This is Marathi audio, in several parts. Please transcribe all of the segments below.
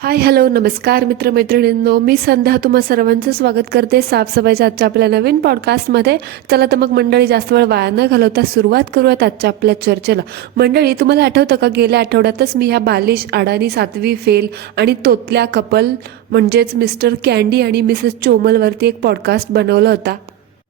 हाय हॅलो नमस्कार मित्रमैत्रिणींनो, मी संध्या तुम्हा सर्वांचं स्वागत करते साफसफाईच्या आजच्या आपल्या नवीन पॉडकास्टमध्ये. चला तर मग मंडळी, जास्त वेळ वाया न घालवता सुरुवात करूयात आजच्या आपल्या चर्चेला. मंडळी, तुम्हाला आठवतं का गेल्या आठवड्यातच मी ह्या बालिश, अडाणी, सातवी फेल आणि तोतल्या कपल म्हणजेच मिस्टर कँडी आणि मिसेस चोमलवरती एक पॉडकास्ट बनवला होता.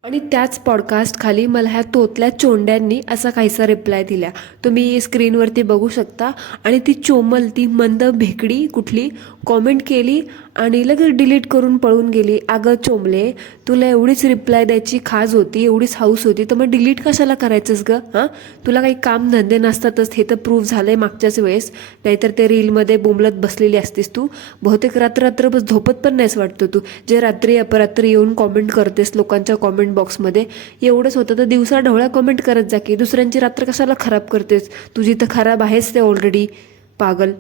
आणि त्याच पॉडकास्ट खाली मला ह्या तोतल्या चोंड्यांनी असा काहीसा रिप्लाय दिला. तुम्ही स्क्रीनवरती बघू शकता. आणि ती चोमल, ती मंद भेकडी कुठली, कॉमेंट केली आणि लगेच डिलीट करून पळून गेली. अगं चोमले, तुला एवढीच रिप्लाय द्यायची खाज होती, एवढीच हाऊस होती, तर मग डिलीट कशाला करायचंस ग? हां, तुला काही काम धंदे नसतातच, हे तर प्रूव्ह झालंय मागच्याच वेळेस. नाहीतर ते रीलमध्ये बोंबलत बसलेली असतीस तू. बहुतेक रात्र झोपत पण नाहीस वाटतं तू, जे रात्री अपरात्री येऊन कॉमेंट करतेस लोकांच्या कॉमेंट बॉक्समध्ये. एवढंच होतं तर दिवसा ढवळ्या कॉमेंट करत जा की, दुसऱ्यांची रात्र कशाला खराब करतेस? तुझी तर खराब आहेच ते ऑलरेडी, पागल.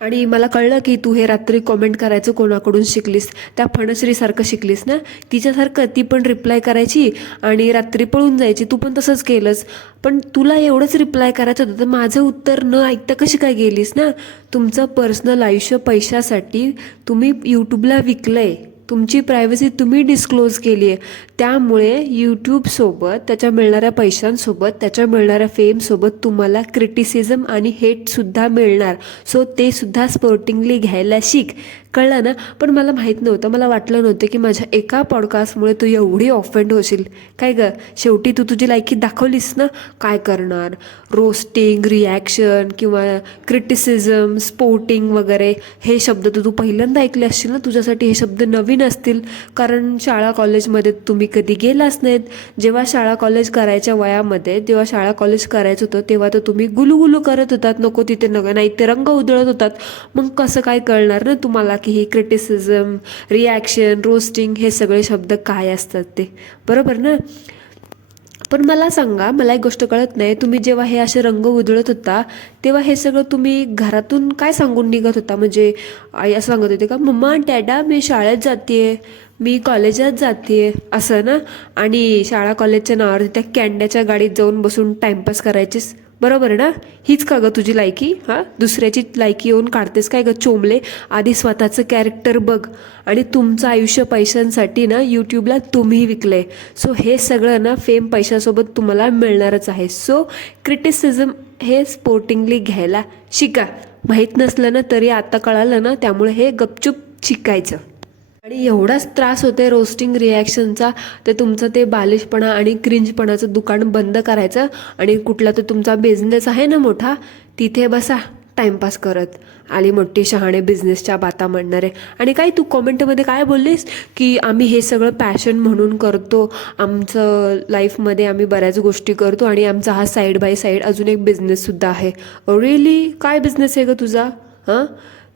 आणि मला कळलं की तू हे रात्री कॉमेंट करायचं कोणाकडून शिकलीस, त्या फणश्रीसारखं शिकलीस ना, तिच्यासारखं. ती पण रिप्लाय करायची आणि रात्री पळून जायची, तू पण तसंच केलंस. पण तुला एवढंच रिप्लाय करायचं होतं तर माझं उत्तर न ऐकता कशी काय गेलीस ना? तुमचं पर्सनल आयुष्य पैशासाठी तुम्ही यूट्यूबला विकलंय, तुमची प्रायव्हसी तुम्ही डिस्क्लोज केली आहे. त्यामुळे यूट्यूबसोबत, त्याच्या मिळणाऱ्या पैशांसोबत, त्याच्या मिळणाऱ्या फेमसोबत तुम्हाला क्रिटिसिझम आणि हेटसुद्धा मिळणार. सो ते सुद्धा स्पोर्टिंगली घ्यायला शिक, कळलं ना? पण मला माहीत नव्हतं, मला वाटलं नव्हतं की माझ्या एका पॉडकास्टमुळे तू एवढी ऑफेंड होशील. काय ग, शेवटी तू तुझी लायकी दाखवलीस ना. काय करणार, रोस्टिंग, रिॲक्शन किंवा क्रिटिसिझम, स्पोर्टिंग वगैरे हे शब्द तर तू पहिल्यांदा ऐकले असशील ना. तुझ्यासाठी हे शब्द नवीन असतील, कारण शाळा कॉलेजमध्ये तुम्ही कधी गेलाच नाहीत. जेव्हा शाळा कॉलेज करायच्या वयामध्ये, जेव्हा शाळा कॉलेज करायचं होतं, तेव्हा तर तुम्ही गुलुगुलू करत होतात, नको तिथे नाही ते रंग उधळत होतात. मग कसं काय कळणार ना तुम्हाला की ही क्रिटिसिझम, रिॲक्शन, रोस्टिंग हे सगळे शब्द काय असतात ते, बरोबर ना? पण मला सांगा, मला एक गोष्ट कळत नाही, तुम्ही जेव्हा हे असे रंग उधळत होता तेव्हा हे सगळं तुम्ही घरातून काय सांगून निघत होता? म्हणजे आई असं सांगत होते का, मम्मा डॅडा मी शाळेत जाते, मी कॉलेजात जाते, असं ना? आणि शाळा कॉलेजच्या नावावर त्या कॅन्ड्याच्या गाडीत जाऊन बसून टाइमपास करायचीस, बरोबर ना? हीच का ग तुझी लायकी? हां, दुसऱ्याची लायकी येऊन काढतेस काय ग चोमले? आधी स्वतःचं कॅरेक्टर बघ. आणि तुमचं आयुष्य पैशांसाठी ना यूट्यूबला तुम्ही विकलंय. सो हे सगळं ना फेम पैशासोबत तुम्हाला मिळणारच आहे. सो क्रिटिसिझम हे स्पोर्टिंगली घ्यायला शिका. माहीत नसलं ना तरी आता कळालं ना, त्यामुळे हे गपचूप शिकायचं. आणि एवढाच त्रास होते रोस्टिंग रिॲक्शनचा, ते तुमचं ते बालिशपणा आणि क्रिंजपणाचं दुकान बंद करायचं आणि कुठला तर तुमचा बिझनेस आहे ना मोठा, तिथे बसा टाइमपास करत. आली मोठी शहाणे बिझनेसच्या बाता म्हणणारे. आणि काय तू कॉमेंटमध्ये काय बोललीस की आम्ही हे सगळं पॅशन म्हणून करतो, आमचं लाईफमध्ये आम्ही बऱ्याच गोष्टी करतो आणि आमचा हा साईड बाय साईड अजून एक बिझनेससुद्धा आहे. रिअली काय बिझनेस आहे ग तुझा? हां,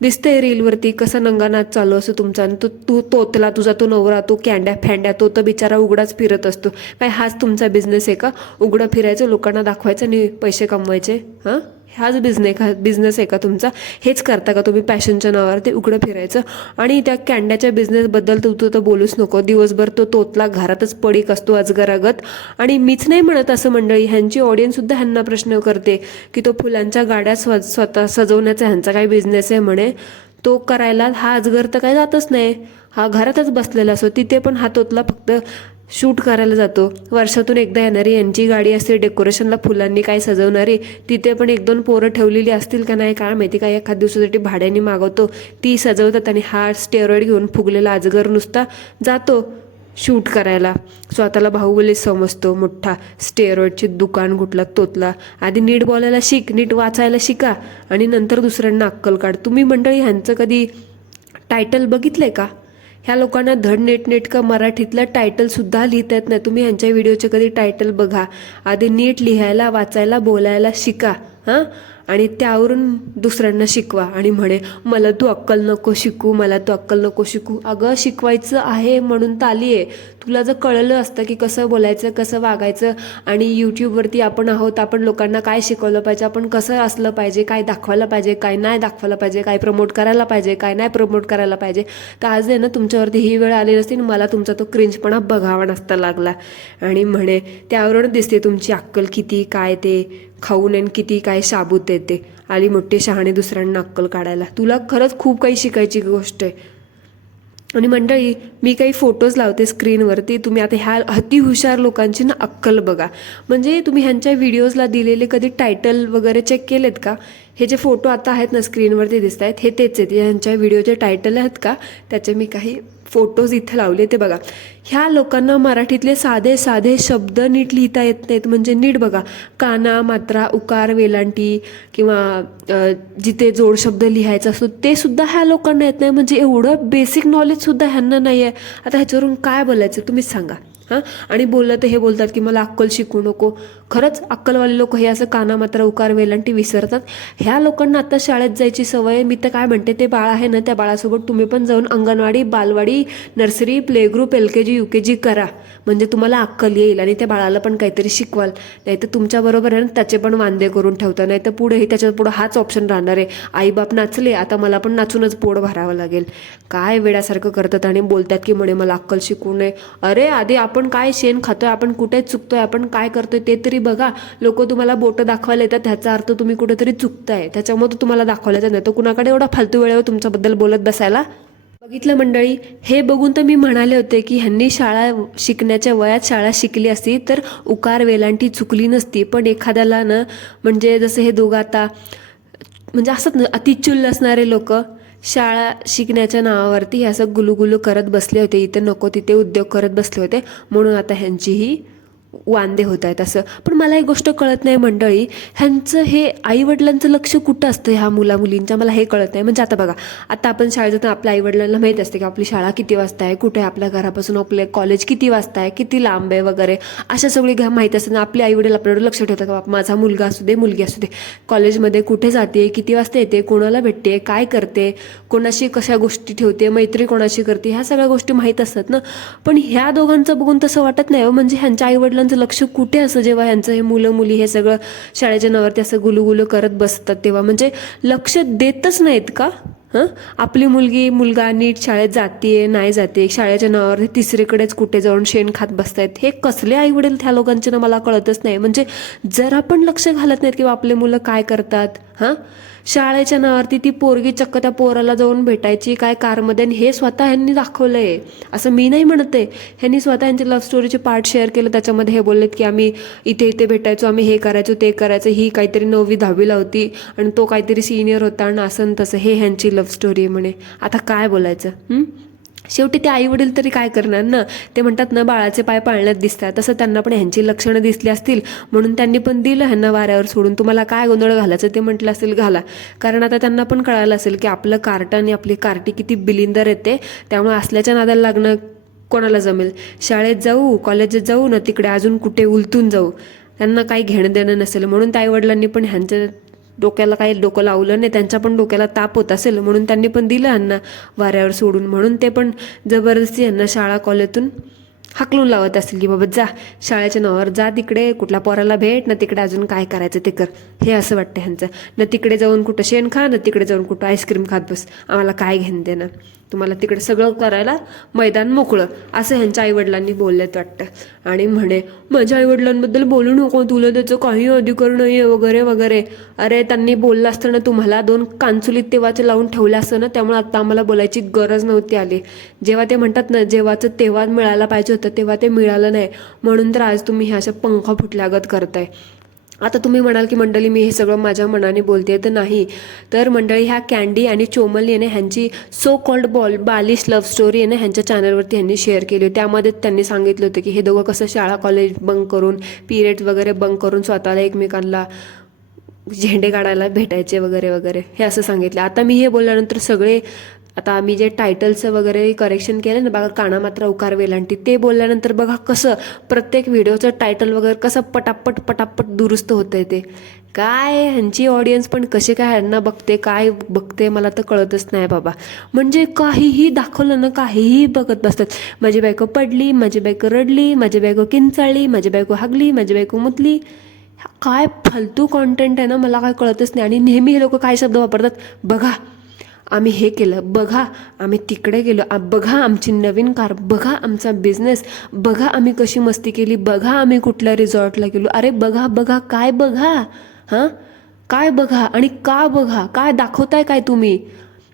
दिसतंय रीलवरती कसा नंगानाच चालू असतो तुमचा. आणि तू तोतला, तुझा तो नवरा, तो कॅन्ड्या फॅन्ड्या, तो तर बिचारा उघडाच फिरत असतो. काय हाच तुमचा बिझनेस आहे का? उघडं फिरायचं, लोकांना दाखवायचं आणि पैसे कमवायचे? हां, हाच बिझनेस आहे का तुमचा? हेच करता का तुम्ही पॅशनच्या नावावर, ते उघडं फिरायचं? आणि त्या कॅन्ड्याच्या बिझनेसबद्दल तू तर बोलूच नको. दिवसभर तो तोतला घरातच पडीक असतो अजगरागत. आणि मीच नाही म्हणत असं मंडळी, ह्यांची ऑडियन्ससुद्धा ह्यांना प्रश्न करते की तो फुलांच्या गाड्या स्वतः सजवण्याचा ह्यांचा काय बिझनेस आहे म्हणे. तो करायला हा अजगर तर काय जातच नाही, हा घरातच बसलेला असतो. तिथे पण हा तोतला फक्त शूट करायला जातो. वर्षातून एकदा येणारी यांची गाडी असते डेकोरेशनला फुलांनी काय सजवणारी, तिथे पण एक दोन पोरं ठेवलेली असतील का नाही काय माहिती, काय एखाद दिवसासाठी भाड्याने मागवतो, ती सजवतात. आणि हा स्टेरॉइड घेऊन फुगलेला अजगर नुसता जातो शूट करायला. स्वतःला बाहुबली समजतो मोठा. स्टेरॉइडची दुकान कुठला तोतला. आधी नीट बोलायला शिक, नीट वाचायला शिका आणि नंतर दुसऱ्यांना अक्कल काढ. तुम्ही मंडळी ह्यांचं कधी टायटल बघितलंय का? ह्या लोकांना धड नेटनेटकं मराठीतलं टायटलसुद्धा लिहिता येत नाही. तुम्ही ह्यांच्या व्हिडिओचे कधी टायटल बघा. आधी नीट लिहायला, वाचायला, बोलायला शिका. हां, आणि त्यावरून दुसऱ्यांना शिकवा. आणि म्हणे मला तू अक्कल नको शिकू, मला तू अक्कल नको शिकू. अगं शिकवायचं आहे म्हणून तर आली आहे. तुला जर कळलं असतं की कसं बोलायचं, कसं वागायचं, आणि यूट्यूबवरती आपण आहोत, आपण लोकांना काय शिकवलं पाहिजे, आपण कसं असलं पाहिजे, काय दाखवायला पाहिजे, काय नाही दाखवायला पाहिजे, काय प्रमोट करायला पाहिजे, काय नाही प्रमोट करायला पाहिजे, तर आज आहे ना तुमच्यावरती ही वेळ आली नसती आणि मला तुमचा तो क्रिंजपणा बघावा नसता लागला. आणि म्हणे त्यावरून दिसते तुमची अक्कल किती काय ते खाऊन आणि किती काय शाबूत बोलते ते, आली मोठी शहाणी दुसऱ्यांना अक्कल काढायला. तुला खरंच खूप काही शिकायची गोष्ट आहे. आणि मंडळी, मी काही फोटोज लावते स्क्रीनवरती, तुम्ही आता ह्या अतिहुशार लोकांची ना अक्कल बघा. म्हणजे तुम्ही ह्यांच्या व्हिडिओजला दिलेले कधी टायटल वगैरे चेक केलेत का? हे जे फोटो आता आहेत ना स्क्रीनवरती दिसत आहेत, हे तेच आहेत. ह्यांच्या व्हिडिओचे टायटल आहेत का, त्याचे मी काही फोटोज इथे लावले. ते बघा, ह्या लोकांना मराठीतले साधे साधे शब्द नीट लिहिता येत नाहीत. म्हणजे नीट बघा, काना, मात्रा, उकार, वेलांटी किंवा जिथे जोड शब्द लिहायचा असतो ते सुद्धा ह्या लोकांना येत नाही. म्हणजे एवढं बेसिक नॉलेज सुद्धा ह्यांना नाही आहे. आता ह्याच्यावरून काय बोलायचं तुम्हीच सांगा. हां, आणि बोललं तर हे बोलतात की मला अक्कल शिकू नको. खरंच अक्कलवाले लोक हे असं काना, मात्रा, उकार, वेलांटी विसरतात. ह्या लोकांना आता शाळेत जायची सवय. मी तर काय म्हणते, ते बाळ आहे ना, त्या बाळासोबत तुम्ही पण जाऊन अंगणवाडी, बालवाडी, nursery, play group, LKG, UKG करा. म्हणजे तुम्हाला अक्कल येईल आणि त्या बाळाला पण काहीतरी शिकवाल. नाही तर तुमच्याबरोबर आहे ना त्याचे पण वांदे करून ठेवता. नाही तर पुढेही त्याच्या पुढं हाच ऑप्शन राहणार आहे, आईबाप नाचले आता मला पण नाचूनच पोट भरावं लागेल. काय वेड्यासारखं करतात आणि बोलतात की म्हणे मला अक्कल शिकू नये. अरे आधी आपण काय शेण खातोय, आपण कुठे चुकतोय, आपण काय करतोय ते तरी बघा. लोक तुम्हाला बोटं दाखवायला येतात, ह्याचा अर्थ तुम्ही कुठेतरी चुकताय, त्याच्यामुळे तुम्हाला दाखवलं जात नाही. तर कुणाकडे एवढा फालतू वेळेवर तुमच्याबद्दल बोलत बसायला. बघितलं मंडळी, हे बघून तर मी म्हणाले होते की ह्यांनी शाळा शिकण्याच्या वयात शाळा शिकली असती तर उकार वेलांटी चुकली नसती. पण एखाद्याला ना, म्हणजे जसं हे दोघं आता म्हणजे असतात ना अतिचुल्ल असणारे लोक, शाळा शिकण्याच्या नावावरती हे असं गुलुगुलू करत बसले होते. इथे नको तिथे उद्योग करत बसले होते, म्हणून आता ह्यांचीही वांदे होत आहेत असं. पण मला एक गोष्ट कळत नाही मंडळी, ह्यांचं हे आईवडिलांचं लक्ष कुठं असतं ह्या मुलींच्या, मला हे कळत नाही. म्हणजे आता बघा, आता आपण शाळेत जातो, आपल्या आईवडिलांना माहीत असते की आपली शाळा किती वाजता आहे, कुठे आहे, आपल्या घरापासून आपले कॉलेज किती वाजता आहे, किती लांब आहे वगैरे, अशा सगळी माहीत असतात. आपले आईवडील आपल्याकडे लक्ष ठेवतात की माझा मुलगा असू दे, मुलगी असू दे, कॉलेजमध्ये कुठे जाते, किती वाजता येते, कोणाला भेटते, काय करते, कोणाशी कशा गोष्टी ठेवते, मैत्री कोणाशी करते, ह्या सगळ्या गोष्टी माहीत असतात ना. पण ह्या दोघांचं बघून तसं वाटत नाही. म्हणजे ह्यांच्या आईवडिलांचं लक्ष कुठे असं जेव्हा ह्यांचं हे मुलं मुली हे सगळं शाळेच्या नावावरती असं गुलुगुलू करत बसतात तेव्हा. म्हणजे लक्ष देतच नाहीत का? हां, आपली मुलगी मुलगा नीट शाळेत जाते नाही जाते, शाळेच्या नावावर तिसरीकडेच कुठे जाऊन शेण खात बसतायत. हे कसले आईवडील त्या लोकांचे ना, मला कळतच नाही. म्हणजे जरा पण लक्ष घालत नाहीत किंवा आपले मुलं काय करतात. हां, शाळेच्या नावावरती ती पोरगी चक्क त्या पोराला जाऊन भेटायची काय कारमध्ये, आणि हे स्वतः ह्यांनी दाखवलंय. असं मी नाही म्हणत आहे, ह्यांनी स्वतः यांचे लव्ह स्टोरीचे पार्ट शेअर केलं. त्याच्यामध्ये हे बोललेत की आम्ही इथे इथे भेटायचो, आम्ही हे करायचो ते करायचं, ही काहीतरी 9वी 10वीला होती आणि तो काहीतरी सिनियर होता आणि असं तसं. हे ह्यांची लव्ह स्टोरी आहे म्हणे. आता काय बोलायचं? शेवटी ते आईवडील तरी काय करणार ना. ते म्हणतात ना, बाळाचे पाय पाळण्यात दिसतात, तसं त्यांना पण ह्यांची लक्षणं दिसली असतील म्हणून त्यांनी पण दिलं ह्यांना वाऱ्यावर सोडून. तुम्हाला काय गोंधळ घालायचं ते म्हटलं असेल घाला, कारण आता त्यांना पण कळालं असेल की आपलं कार्ट आणि आपली कार्टी किती बिलिंदर येते. त्यामुळे असल्याच्या नादाला लागणं कोणाला जमेल. शाळेत जाऊ, कॉलेजात जाऊ ना, तिकडे अजून कुठे उलटून जाऊ, त्यांना काही घेणं देणं नसेल. म्हणून त्या आईवडिलांनी पण ह्यांच्या डोक्याला काही डोकं लावलं नाही, त्यांच्या पण डोक्याला ताप होत असेल म्हणून त्यांनी पण दिलं ह्यांना वाऱ्यावर सोडून. म्हणून ते पण जबरदस्ती ह्यांना शाळा कॉलेजून हाकलून लावत असतील की बाबा जा शाळेच्या नावावर, जा तिकडे कुठल्या पोराला भेट ना, तिकडे अजून काय करायचं ते कर. हे असं वाटतं ह्यांचं. ना तिकडे जाऊन कुठं शेण खा, ना तिकडे जाऊन कुठं आईस्क्रीम खात बस, आम्हाला काय घेणं देणं, तुम्हाला तिकडे सगळं करायला मैदान मोकळं, असं ह्यांच्या आईवडिलांनी बोललेत वाटतं. आणि म्हणे माझ्या आईवडिलांबद्दल बोलू नको, तुला त्याचं काही अधिकार नाही आहे वगैरे वगैरे. अरे त्यांनी बोललं असतं ना, तुम्हाला 2 कांचुलीत तेव्हाचं लावून ठेवलं असतं ना, त्यामुळे आता आम्हाला बोलायची गरज नव्हती आली. जेव्हा ते म्हणतात ना, जेव्हाचं तेव्हा मिळायला पाहिजे होतं तेव्हा ते मिळालं नाही, म्हणून तर आज तुम्ही ह्या अशा पंखा फुटल्यागत करताय. आता तुम्ही म्हणाल की मंडळी मी हे सगळं माझ्या मनाने बोलते, तर नाही. तर मंडळी, ह्या कँडी आणि चोमल याने ह्यांची सो कॉल्ड बालिश लव्ह स्टोरी आहे ना ह्यांच्या चॅनलवरती ह्यांनी शेअर केली होती. त्यामध्ये त्यांनी सांगितलं होतं की हे दोघं कसं शाळा कॉलेज बंक करून, पिरियड्स वगैरे बंक करून स्वतःला एकमेकांना झेंडे काढायला भेटायचे वगैरे वगैरे, हे असं सांगितलं. आता मी हे बोलल्यानंतर सगळे, आता आम्ही जे टायटलचं वगैरे करेक्शन केलं ना बघा, काना मात्रा उकार वेलांटी, ते बोलल्यानंतर बघा कसं प्रत्येक व्हिडिओचं टायटल वगैरे कसं पटापट पटापट दुरुस्त होतंय. ते काय ह्यांची ऑडियन्स पण कसे काय ह्यांना बघते, काय बघते मला तर कळतच नाही बाबा. म्हणजे काहीही दाखवलं ना, काहीही बघत बसतात. माझी बायको पडली, माझी बायको रडली, माझी बायको किंचाळली, माझी बायको हागली, माझी बायको मुतली. काय फालतू कॉन्टेंट आहे ना, मला काय कळतच नाही. आणि नेहमी हे लोक काय शब्द वापरतात, बघा आम्ही हे केलं, बघा आम्ही तिकडे गेलो, बघा आमची नवीन कार, बघा आमचा बिझनेस, बघा आम्ही कशी मस्ती केली, बघा आम्ही कुठल्या रिसॉर्टला गेलो. अरे बघा बघा काय बघा? हां, काय बघा आणि का बघा, काय दाखवताय, काय तुम्ही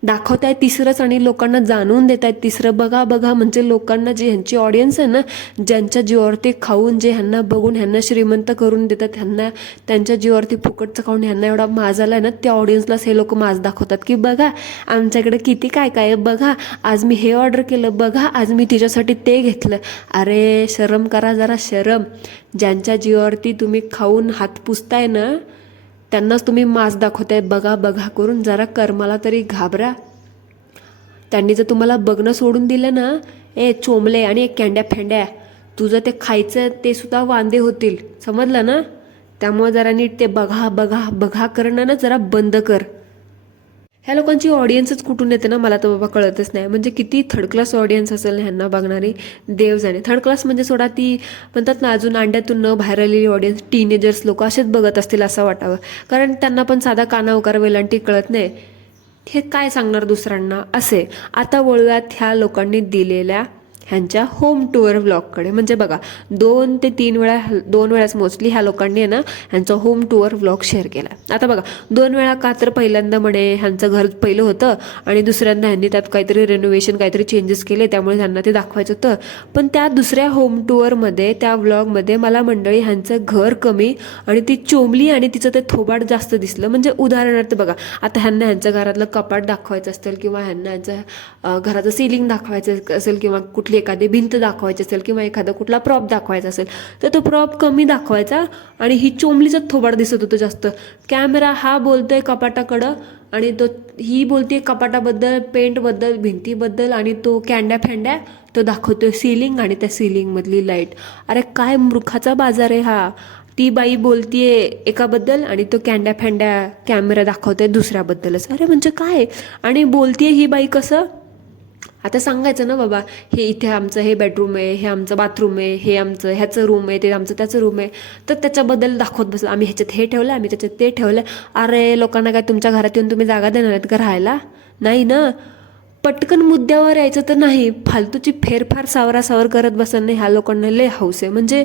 दाखवताय तिसरंच आणि लोकांना जाणून देतायत तिसरं. बघा बघा म्हणजे लोकांना, जे ह्यांची ऑडियन्स आहे ना, ज्यांच्या जीवावरती खाऊन, जे ह्यांना बघून ह्यांना श्रीमंत करून देतात, ह्यांना त्यांच्या जीवावरती फुकटचं खाऊन ह्यांना एवढा माज आलाय ना, त्या ऑडियन्सलाच हे लोक माज दाखवतात की बघा आमच्याकडे किती काय काय आहे, बघा आज मी हे ऑर्डर केलं, बघा आज मी तिच्यासाठी ते घेतलं. अरे शरम करा जरा, शरम. ज्यांच्या जीवावरती तुम्ही खाऊन हात पुसताय ना, त्यांनाच तुम्ही मास दाखवताय बघा बघा करून. जरा कर्माला तरी घाबरा. त्यांनी जर तुम्हाला बघणं सोडून दिलं ना, ए चोमले आणि एक कॅंड्या फेंड्या, तुझं ते खायचं ते सुद्धा वांदे होतील, समजलं ना. त्यामुळे जरा नीट ते बघा बघा बघा करणं ना जरा बंद कर. ह्या लोकांची ऑडियन्सच कुठून येते ना, मला तर बाबा कळतच नाही. म्हणजे किती थर्ड क्लास ऑडियन्स असेल ना ह्यांना बघणारी, देव जाणे. थर्ड क्लास म्हणजे सोडा, ती म्हणतात ना अजून अंड्यातून न बाहेर आलेली ऑडियन्स, टीनेजर्स लोक असेच बघत असतील असं वाटावं. कारण त्यांना पण साधा काना उकार वेलांटी कळत नाही, हे काय सांगणार दुसऱ्यांना असे. आता वळूयात ह्या लोकांनी दिलेल्या ह्यांच्या होम टूर व्लॉगकडे. म्हणजे बघा 2 ते 3 वेळा, 2 वेळाच मोस्टली ह्या लोकांनी आहे ना ह्यांचा होम टूर व्लॉग शेअर केला. आता बघा 2 वेळा का, तर पहिल्यांदा म्हणे ह्यांचं घर पहिलं होतं आणि दुसऱ्यांदा ह्यांनी त्यात काहीतरी रेनोव्हेशन, काहीतरी चेंजेस केले, त्यामुळे त्यांना ते दाखवायचं होतं. पण त्या दुसऱ्या होम टूरमध्ये, त्या व्लॉगमध्ये मला मंडळी ह्यांचं घर कमी आणि ती चोमली आणि तिचं ते थोबाड जास्त दिसलं. म्हणजे उदाहरणार्थ बघा, आता ह्यांना ह्यांच्या घरातलं कपाट दाखवायचं असेल, किंवा ह्यांना ह्यांचं घराचं सिलिंग दाखवायचं असेल, किंवा कुठली एखादी भिंत दाखवायची असेल, किंवा एखादा कुठला प्रॉप दाखवायचा असेल, तर तो प्रॉप कमी दाखवायचा आणि ही चोमलीचं थोबाड दिसत होतं जास्त. कॅमेरा हा बोलतोय कपाटाकडं आणि तो, ही बोलते कपाटाबद्दल, पेंटबद्दल, भिंतीबद्दल, आणि तो कॅंड्या फेंड्या तो दाखवतोय सिलिंग आणि त्या सिलिंगमधली लाईट. अरे काय मूर्खाचा बाजार आहे हा. ती बाई बोलतीये एकाबद्दल आणि तो कॅंड्या फेंड्या कॅमेरा दाखवतोय दुसऱ्याबद्दलच. अरे म्हणजे काय. आणि बोलतीये ही बाई कसं, आता सांगायचं ना बाबा, हे इथे आमचं हे बेडरूम आहे, हे आमचं बाथरूम आहे, हे आमचं ह्याचं रूम आहे, ते आमचं त्याचं रूम आहे, तर त्याच्याबद्दल दाखवत बसलं, आम्ही ह्याच्यात हे ठेवलं, आम्ही त्याच्यात ते ठेवलं. अरे लोकांना काय तुमच्या घरात येऊन तुम्ही जागा देणार आहेत का राहायला? नाही ना. पटकन मुद्द्यावर यायचं तर नाही, फालतूची फेरफार सावरासावर करत बसणं नाही. ह्या लोकांना लय हौस आहे. म्हणजे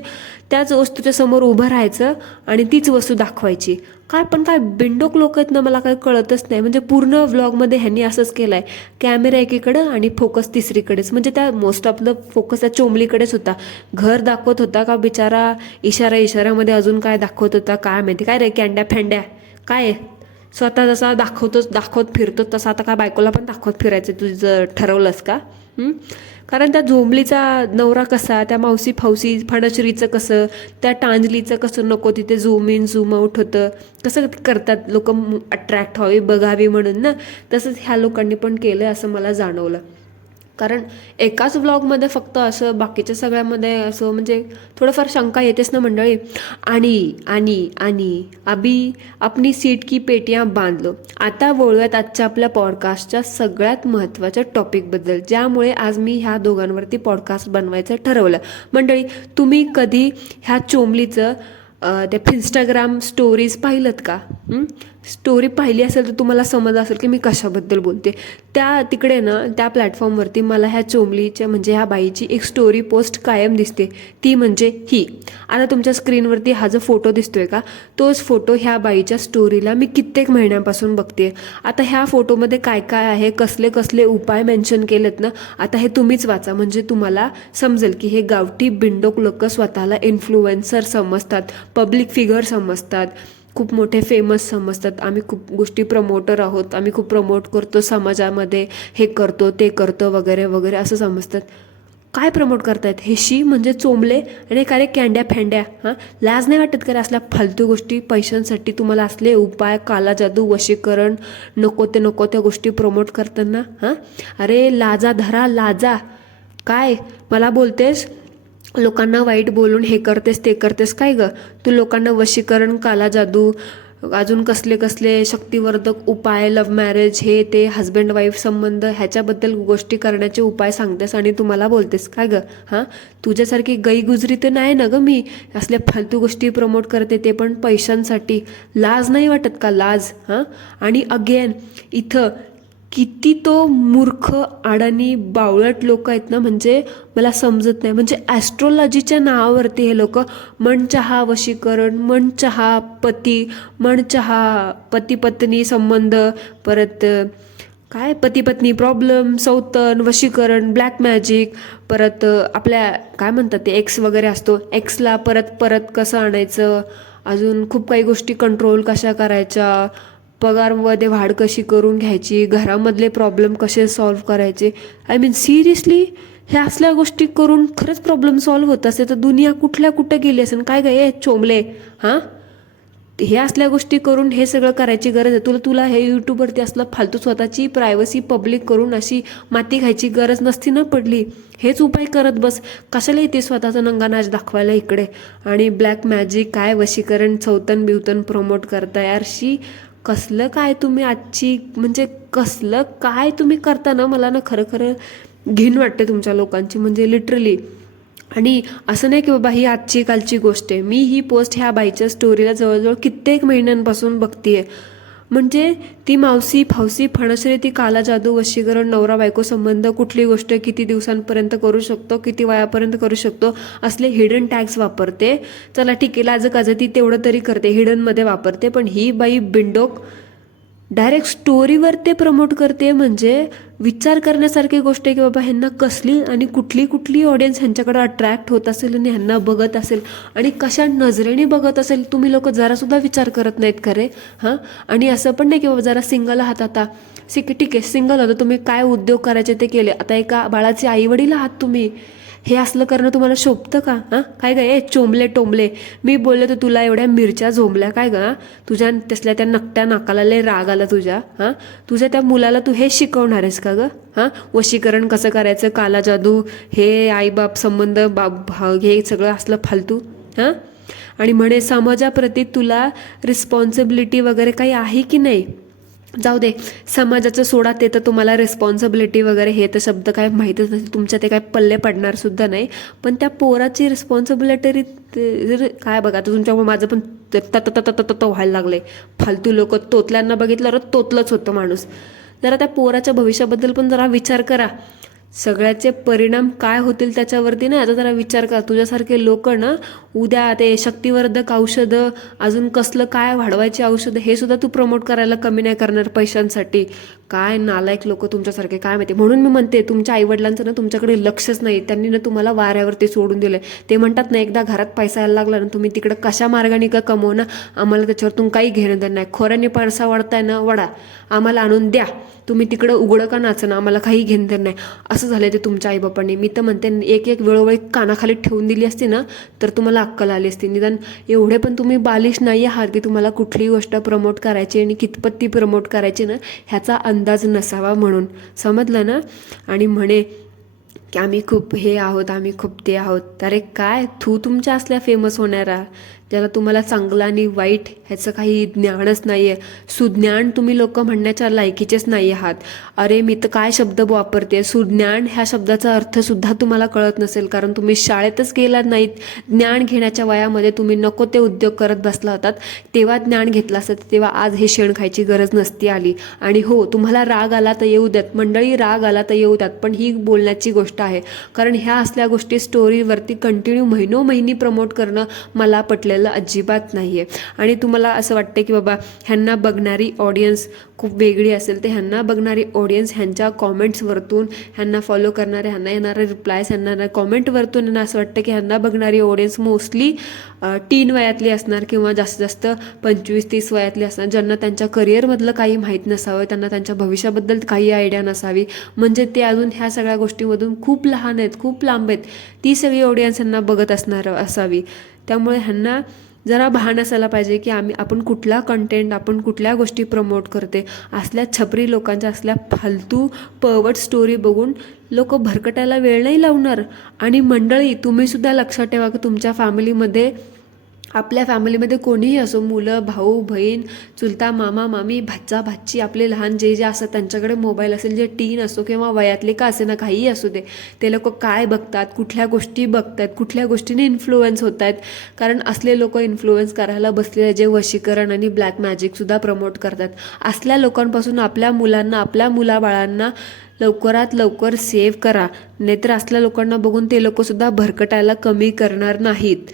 त्याच वस्तूच्या समोर उभं राहायचं आणि तीच वस्तू दाखवायची. काय पण काय बिंडोक लोक आहेत ना, मला काय कळतच नाही. म्हणजे पूर्ण व्लॉगमध्ये ह्यांनी असंच केलं आहे, कॅमेरा एकीकडं आणि फोकस तिसरीकडेच. म्हणजे त्या मोस्ट ऑफ द फोकस त्या चोमलीकडेच होता. घर दाखवत होता का बिचारा इशाऱ्यामध्ये अजून काय दाखवत होता काय माहिती. काय रे कॅंड्या फेंड्या काय, स्वतः जसा दाखवत फिरतो तसा आता काय बायकोला पण दाखवत फिरायचं तुझं ठरवलंस का? कारण त्या झोंबलीचा नवरा कसा, त्या मावसी फावसी फणश्रीचं कसं, त्या टांजलीचं कसं नको तिथे झूम इन झूम आउट होतं, कसं करतात लोक अट्रॅक्ट व्हावी, बघावी म्हणून ना. तसंच ह्या लोकांनी पण केलं असं मला जाणवलं. कारण एकाच व्लॉगमध्ये फक्त असं, बाकीच्या सगळ्यामध्ये असं म्हणजे थोडंफार शंका येतेच ना मंडळी. आणि आणि आणि अभी अपनी सीट की पेटियां बांध लो. आता वळूयात आजच्या आपल्या पॉडकास्टच्या सगळ्यात महत्त्वाच्या टॉपिकबद्दल, ज्यामुळे आज मी ह्या दोघांवरती पॉडकास्ट बनवायचं ठरवलं. मंडळी तुम्ही कधी ह्या चोमलीचं त्या इंस्टाग्राम स्टोरीज पाहिलत का? स्टोरी पाहिली असेल तर तुम्हाला समज असेल की मी कशाबद्दल बोलते. त्या तिकडे ना त्या प्लॅटफॉर्मवरती मला ह्या चोमलीच्या म्हणजे ह्या बाईची एक स्टोरी पोस्ट कायम दिसते, ती म्हणजे ही. आता तुमच्या स्क्रीनवरती हा जो फोटो दिसतोय का, तोच फोटो ह्या बाईच्या स्टोरीला मी कित्येक महिन्यांपासून बघते. आता ह्या फोटोमध्ये काय काय आहे, कसले कसले उपाय मेन्शन केलेत ना, आता हे तुम्हीच वाचा म्हणजे तुम्हाला समजेल की हे गावठी बिंडोक लोक स्वतःला इन्फ्लुएन्सर समजतात, पब्लिक फिगर समजतात, खूप मोठे फेमस समजतात. आम्ही खूप गोष्टी प्रमोटर आहोत, आम्ही खूप प्रमोट करतो समाजामध्ये, हे करतो ते करतो वगैरे वगैरे असं समजतात. काय प्रमोट करतायत हे शी म्हणजे चोमले आणि काय कॅंड्या फेंड्या. हां, लाज नाही वाटत का असल्या फालतू गोष्टी पैशांसाठी तुम्हाला असले उपाय, काला जादू, वशीकरण, नको त्या गोष्टी प्रमोट करताना? हां, अरे लाजा धरा लाजा. काय मला बोलतेस, लोकांना वाईट बोलून हे करतेस ते करतेस काय ग? तू लोकांना वशीकरण, काला जादू, अजून कसले कसले शक्तिवर्धक उपाय, लव्ह मॅरेज, हे ते हस्बंड वाईफ संबंध, ह्याच्याबद्दल गोष्टी करण्याचे उपाय सांगतेस आणि तुम्हाला बोलतेस काय ग? हां, तुझ्यासारखी गईगुजरी तर नाही ना ग मी, असल्या फालतू गोष्टी प्रमोट करते ते पण पैशांसाठी. लाज नाही वाटत का? लाज. हां, आणि अगेन इथं किती तो मूर्ख अडाणी बावळट लोक आहेत ना, म्हणजे मला समजत नाही. म्हणजे ॲस्ट्रोलॉजीच्या नावावरती हे लोक मन चहा वशीकरण, मन चहा पती, मन चहा पती पत्नी संबंध, परत काय पती पत्नी प्रॉब्लेम, सौतन, वशीकरण, ब्लॅक मॅजिक, परत आपल्या काय म्हणतात ते एक्स वगैरे असतो, एक्सला परत परत कसं आणायचं, अजून खूप काही गोष्टी कंट्रोल कशा करायच्या, पगारमध्ये वाढ कशी करून घ्यायची, घरामधले प्रॉब्लेम कसे सॉल्व्ह करायचे. आय मीन सिरियसली ह्या असल्या गोष्टी करून खरंच प्रॉब्लेम सॉल्व्ह होत असेल तर दुनिया कुठल्या कुठं गेली असेल. काय काय चोंबले हां, हे असल्या गोष्टी करून हे सगळं करायची गरज आहे तुला हे यूट्यूबवरती असलं फालतू स्वतःची प्रायव्हसी पब्लिक करून अशी माती खायची गरज नसती ना पडली. हेच उपाय करत बस. कशाला येते स्वतःचा नंगानाच दाखवायला इकडे आणि ब्लॅक मॅजिक काय वशीकरण चौतन बिवतन प्रमोट करता. यारशी कसलं काय तुम्ही आजची म्हणजे कसलं काय तुम्ही करता ना, मला ना खरं खरं घिन वाटते तुमच्या लोकांची, म्हणजे लिटरली. आणि असं नाही की बाबा ही आजची कालची गोष्ट आहे. मी ही पोस्ट ह्या बाईच्या स्टोरीला जवळजवळ कित्येक महिन्यांपासून बघतीये. म्हणजे ती मावशी फावसी फणसरे, ती काला जादू, वशीकरण, नवरा बायको संबंध, कुठली गोष्ट किती दिवसांपर्यंत करू शकतो, किती वयापर्यंत करू शकतो, असले हिडन टॅग्स वापरते. चला ठीक आहे, लाजकाजं ती तेवढं तरी करते, हिडनमध्ये वापरते. पण ही बाई बिंडोक डायरेक्ट स्टोरीवर ते प्रमोट करते. म्हणजे विचार करण्यासारखी गोष्ट आहे की बाबा ह्यांना कसली आणि कुठली कुठली ऑडियन्स ह्यांच्याकडे अट्रॅक्ट होत असेल आणि ह्यांना बघत असेल आणि कशा नजरेने बघत असेल. तुम्ही लोक जरासुद्धा विचार करत नाहीत खरे हां. आणि असं पण नाही की बाबा जरा सिंगल आहात आता, ठीक आहे सिंगल होतं तुम्ही, काय उद्योग करायचे ते केले, आता एका बाळाचे आईवडील आहात तुम्ही, हे असलं करणं तुम्हाला शोभतं का हां. काय ग चोंबले टोंबले, मी बोलले तर तुला एवढ्या मिरच्या झोंबल्या काय ग, तुझ्या तसल्या त्या नकट्या नाकाला लय राग आला तुझ्या हां. तुझ्या त्या मुलाला तू हे शिकवणार आहेस का ग हां, वशीकरण कसं करायचं, काला जादू, हे आईबाप संबंध, हे सगळं असलं फालतू हां. आणि म्हणे समाजाप्रती तुला रिस्पॉन्सिबिलिटी वगैरे काही आहे की नाही. जाऊ दे, समाजाचं सोडा, ते तर तुम्हाला रिस्पॉन्सिबिलिटी वगैरे हे तर शब्द काय माहीतच नाही तुमच्या, ते काय पल्ले पडणार सुद्धा नाही. पण त्या पोराची रिस्पॉन्सिबिलिटी काय बघा, आता तुमच्यामुळे माझं पण तत व्हायला लागलंय. फालतू लोक, तोतल्यांना बघितलं तोतलंच होतं माणूस. जरा त्या पोराच्या भविष्याबद्दल पण जरा विचार करा. सगळ्याचे परिणाम काय होतील त्याच्यावरती ना आता जरा विचार करा. तुझ्यासारखे लोक ना उद्या ते शक्तिवर्धक औषधं, अजून कसलं काय वाढवायची औषधं, हे सुद्धा तू प्रमोट करायला कमी नाही करणार पैशांसाठी. काय नालायक लोक तुमच्यासारखे, काय माहिती. म्हणून मी म्हणते तुमच्या आईवडिलांचं ना तुमच्याकडे लक्षच नाही. त्यांनी ना तुम्हाला वाऱ्यावरती सोडून दिलंय. ते म्हणतात ना, एकदा घरात पैसा यायला लागला ना, तुम्ही तिकडं कशा मार्गाने का कमवू ना, आम्हाला त्याच्यावरतून काही घेणं देणं नाही. खोऱ्याने पैसा वाढताय ना, वडा आम्हाला आणून द्या, तुम्ही तिकडं उघडं का नाचणं, आम्हाला काही घेणं देणं नाही. असं झालंय ते तुमच्या आईबापांनी. मी तर म्हणते एक एक वेळोवेळी कानाखाली ठेवून दिली असती ना तर तुम्हाला अक्कल आली असती. निदान एवढे पण तुम्ही बालिश नाही आहात की तुम्हाला कुठलीही गोष्ट प्रमोट करायची आणि कितपत ती प्रमोट करायची ना ह्याचा अंदाज नसावा. म्हणून समजलं ना. आणि म्हणे की आम्ही खूप हे आहोत, आम्ही खूप ते आहोत. अरे काय तुमच्या असल्या फेमस होणारा, ज्याला तुम्हाला चांगलं आणि वाईट ह्याचं काही ज्ञानच नाही आहे. सुज्ञान तुम्ही लोक म्हणण्याच्या लायकीचेच नाही आहात. अरे मी तर काय शब्द वापरते, सुज्ञान ह्या शब्दाचा अर्थसुद्धा तुम्हाला कळत नसेल, कारण तुम्ही शाळेतच गेला नाहीत. ज्ञान घेण्याच्या वयामध्ये तुम्ही नको ते उद्योग करत बसला होतात. तेव्हा ज्ञान घेतलं असतं तेव्हा आज हे शेण खायची गरज नसती आली. आणि हो, तुम्हाला राग आला तर येऊ द्यात मंडळी, राग आला तर येऊ द्यात, पण ही बोलण्याची गोष्ट आहे. कारण ह्या असल्या गोष्टी स्टोरीवरती कंटिन्यू महिनोमहिनी प्रमोट करणं मला पटलेलं अजिबात नाहीये. आणि तुम्हाला असं वाटतं की बाबा ह्यांना बघणारी ऑडियन्स खूप वेगळी असेल, तर ह्यांना बघणारी ऑडियन्स ह्यांच्या कॉमेंट्सवरतून, ह्यांना फॉलो करणारे, ह्यांना येणारे रिप्लायज, ह्यांना कॉमेंटवरतून ह्यांना असं वाटतं की ह्यांना बघणारी ऑडियन्स मोस्टली टीन वयातली असणार किंवा जास्तीत जास्त 25-30 वयातली असणार, ज्यांना त्यांच्या करिअरमधलं काही माहीत नसावं, त्यांना त्यांच्या भविष्याबद्दल काही आयडिया नसावी. म्हणजे ते अजून ह्या सगळ्या गोष्टीमधून खूप लहान आहेत, खूप लांब आहेत. ती सगळी ऑडियन्स ह्यांना बघत असणार असावी. त्यामुळे ह्यांना जरा भान असायला पाहिजे की आपण कुठला कंटेंट, आपण कुठल्या गोष्टी प्रमोट करते. असल्या छपरी लोकांच्या, असल्या फालतू पवट स्टोरी बघून लोक भरकटायला वेळ नाही लावणार. आणि मंडळी तुम्ही सुद्धा लक्षात ठेवा की तुमच्या फॅमिलीमध्ये आपल्या फॅमिलीमध्ये कोणीही असो, मुलं, भाऊ, बहीण, चुलता, मामा, मामी, भाचा, भाची, आपले लहान जे असतात त्यांच्याकडे मोबाईल असेल, जे टीन असो किंवा वयातले का असे ना, काहीही असू दे, ते लोक काय बघतात, कुठल्या गोष्टी बघतात, कुठल्या गोष्टीने इन्फ्लुएन्स होत आहेत. कारण असले लोक इन्फ्लुएन्स करायला बसलेले, जे वशीकरण आणि ब्लॅक मॅजिकसुद्धा प्रमोट करतात, असल्या लोकांपासून आपल्या मुलांना, आपल्या मुलाबाळांना लवकरात लवकर सेव्ह करा. नाहीतर असल्या लोकांना बघून ते लोकसुद्धा भरकटायला कमी करणार नाहीत.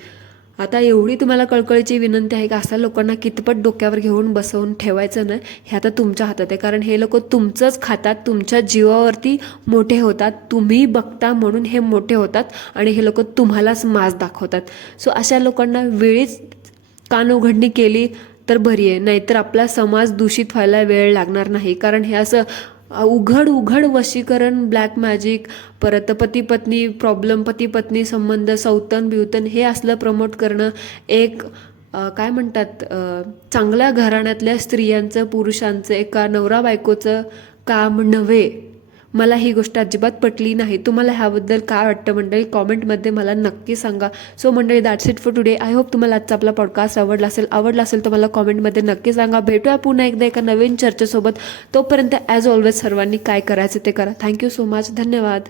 आता एवढी तुम्हाला कळकळीची विनंती आहे की अशा लोकांना कितपत डोक्यावर घेऊन बसवून ठेवायचं नाही, हे आता तुमच्या हातात आहे. कारण हे लोक तुमचंच खातात, तुमच्या जीवावरती मोठे होतात, तुम्ही बघता म्हणून हे मोठे होतात आणि हे लोक तुम्हालाच माज दाखवतात. सो अशा लोकांना वेळीच कानउघडणी केली तर बरी आहे, नाहीतर आपला समाज दूषित व्हायला वेळ लागणार नाही. कारण हे असं उघड उघड वशीकरण, ब्लॅक मॅजिक, परत पती पत्नी प्रॉब्लेम, पती पत्नी संबंध, सौतन बिवतन हे असलं प्रमोट करणं एक काय म्हणतात, चांगल्या घराण्यातल्या स्त्रियांचं, पुरुषांचं, एका नवरा बायकोचं काम नव्हे. मला ही गोष्ट अजिबात पटली नाही. तुम्हाला ह्याबद्दल काय वाटतं मंडळी, कॉमेंटमध्ये मला नक्की सांगा. सो मंडळी, that's it for today. I hope तुम्हाला आजचा आपला पॉडकास्ट आवडला असेल तर मला कॉमेंटमध्ये नक्की सांगा. भेटूया पुन्हा एकदा एका नवीन चर्चेसोबत. तोपर्यंत ॲज ऑलवेज सर्वांनी काय करायचं ते करा. Thank you so much. धन्यवाद.